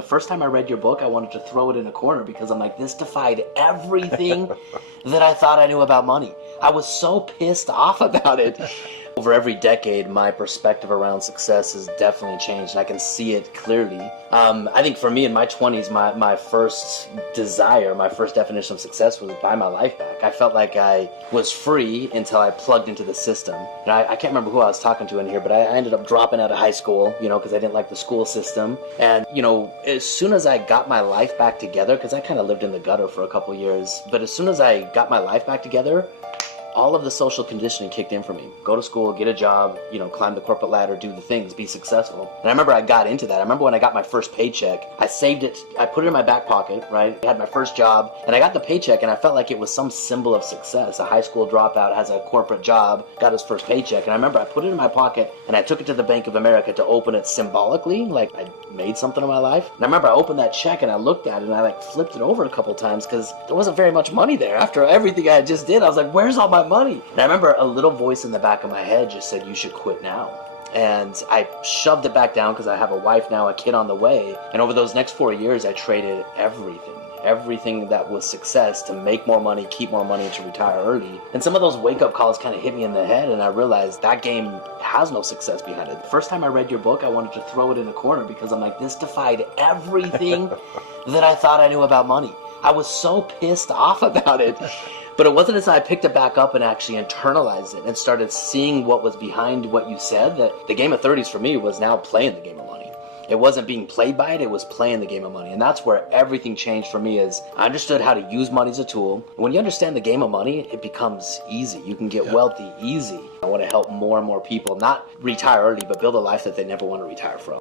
The first time I read your book, I wanted to throw it in a corner because I'm like, this defied everything that I thought I knew about money. I was so pissed off about it. Over every decade, my perspective around success has definitely changed, and I can see it clearly. I think for me in my 20s, my first desire, my first definition of success was to buy my life back. I felt like I was free until I plugged into the system. And I can't remember who I was talking to in here, but I ended up dropping out of high school, because I didn't like the school system. And, as soon as I got my life back together, because I kind of lived in the gutter for a couple years, but as soon as I got my life back together, all of the social conditioning kicked in for me. Go to school, get a job, climb the corporate ladder, do the things, be successful. And I remember I got into that. I remember when I got my first paycheck, I saved it, I put it in my back pocket, right? I had my first job, and I got the paycheck, and I felt like it was some symbol of success. A high school dropout has a corporate job, got his first paycheck, and I remember I put it in my pocket, and I took it to the Bank of America to open it symbolically, like I made something in my life. And I remember I opened that check, and I looked at it, and I flipped it over a couple times, because there wasn't very much money there. After everything I just did, I was like, where's all my money? And I remember a little voice in the back of my head just said, you should quit now. And I shoved it back down because I have a wife now, a kid on the way. And over those next 4 years, I traded everything that was success to make more money, keep more money, to retire early. And some of those wake-up calls kind of hit me in the head, and I realized that game has no success behind it. The first time I read your book, I wanted to throw it in a corner because I'm like, this defied everything that I thought I knew about money. I was so pissed off about it. But it wasn't until I picked it back up and actually internalized it and started seeing what was behind what you said that the game of 30s for me was now playing the game of money. It wasn't being played by it, it was playing the game of money. And that's where everything changed for me, is I understood how to use money as a tool. When you understand the game of money, it becomes easy. You can get wealthy easy. I want to help more and more people not retire early, but build a life that they never want to retire from.